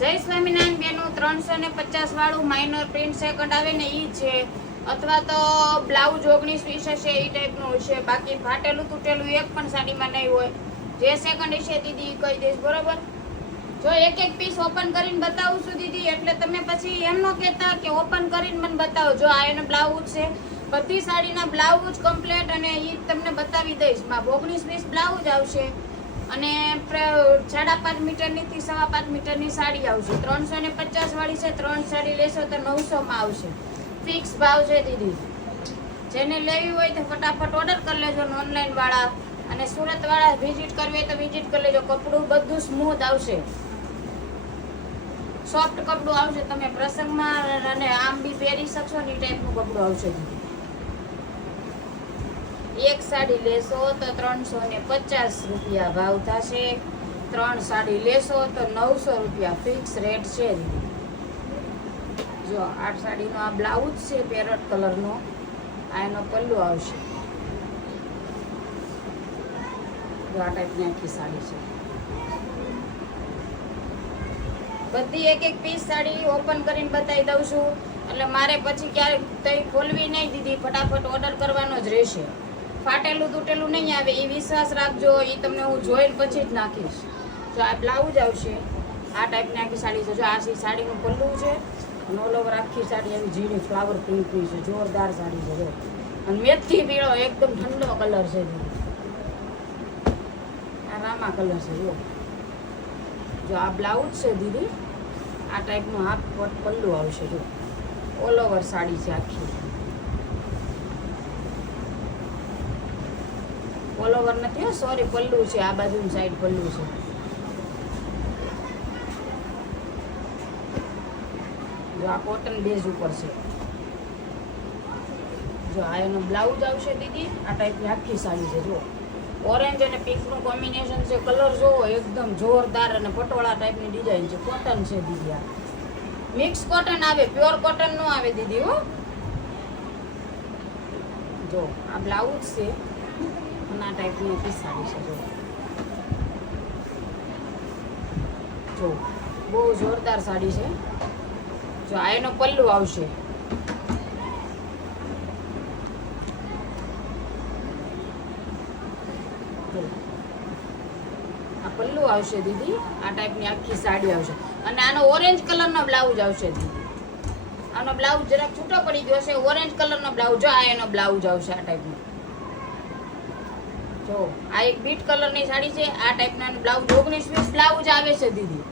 જય સ્વામિનારાયણ બેનું 350 વાળું માઇનર પ્રિન્ટ સેકન્ડ આવે ને ઈ છે, અથવા તો બ્લાઉઝ 19-20 હશે એ ટાઈપનું હશે. બાકી ફાટેલું તૂટેલું એક પણ સાડીમાં નહીં હોય. જે સેકન્ડ હશે દીદી કહી દઈશ, બરોબર? જો એક એક પીસ ઓપન કરીને બતાવું છું દીદી, એટલે તમે પછી એમ ન કહેતા કે ઓપન કરીને મને બતાવો. જો આ એનો બ્લાઉઝ છે, બધી સાડીના બ્લાઉઝ કમ્પ્લીટ અને એ તમને બતાવી દઈશ. 19-20 બ્લાઉઝ આવશે અને 5.5 મીટરની થી 5.5 મીટરની સાડી આવશે. 350 વાળી છે. 3 સાડી લેશો તો 900 માં આવશે. ફિક્સ ભાવ છે દીદી. જેને લેવી હોય તો ફટાફટ ઓર્ડર કરી લેજો. ઓનલાઈન વાળા અને સુરત વાળા વિઝિટ કરવી હોય તો વિઝિટ કરી લેજો. કપડું બધું સ્મૂથ આવશે, સોફ્ટ કપડું આવશે. તમે પ્રસંગમાં અને આમ બી પહેરી શકશો ને એ ટાઈપનું કપડું આવશે દીદી. એક સાડી લેશો તો 350 રૂપિયા ભાવ થશે. 3 સાડી લેશો તો 900 રૂપિયા ફિક્સ રેટ છે દીદી. જો આ સાડીનો આ બ્લાઉઝ છે પેરોટ કલરનો, આ એનો પલ્લુ આવશે. જો આ ટાઈપની આખી સાડી છે. બધી એક એક પીસ સાડી ઓપન કરીને બતાવી દઉં છું, એટલે મારે પછી ક્યારેક તઈ ખોલવી નહીં દીદી. ફટાફટ ઓર્ડર કરવાનો જ રહેશે. ફાટેલું તૂટેલું નહીં આવે એ વિશ્વાસ રાખજો. એ તમને હું જોઈને પછી જ નાખીશ. જો આ બ્લાઉઝ આવશે, આ ટાઈપની આખી સાડી છે. જો આ સાડીનું પલ્લું છે અને ઓલ ઓવર આખી સાડી આવી ઝીણી ફ્લાવર પ્રિન્ટની છે. જોરદાર સાડી છે. જો અને મેથી પીળો એકદમ ઠંડો કલર છે દીદી. આ રામા કલર છે. જો આ બ્લાઉઝ છે દીદી. આ ટાઈપનું હાફ પલ્લું આવશે. જો ઓલ ઓવર સાડી છે આખી. ઓલ ઓવર નથી હો, સોરી, પલ્લું છે. આ બાજુની સાઈડ પલ્લું છે. જો આ કોટન બેઝ ઉપર છે. જો આ એનો બ્લાઉઝ આવશે દીદી. આ ટાઈપની આખી સાડી છે. જો ઓરેન્જ અને પિંકનું કોમ્બિનેશન છે. કલર જોવો એકદમ જોરદાર અને પટોળા ટાઈપની ડિઝાઇન છે. કોટન છે દીદી. આ મિક્સ કોટન આવે, પ્યોર કોટન નો આવે દીદી હો. જો આ બ્લાઉઝ છે અને આ ટાઈપની આખી સાડી છે. જો બહુ જોરદાર સાડી છે. જો આ એનો પલ્લુ આવશે. આ પલ્લુ આવશે દીદી. આ ટાઈપની આખી સાડી આવશે અને આનો ઓરેન્જ કલરનો બ્લાઉઝ આવશે દીદી. આનો બ્લાઉઝ જરાક છૂટો પડી ગયો છે. ઓરેન્જ કલરનો બ્લાઉઝ. જો આ એનો બ્લાઉઝ આવશે આ ટાઈપનો. જો આ એક બીટ કલરની સાડી છે. આ ટાઈપના બ્લાઉઝ 19-20 બ્લાઉઝ આવે છે દીદી.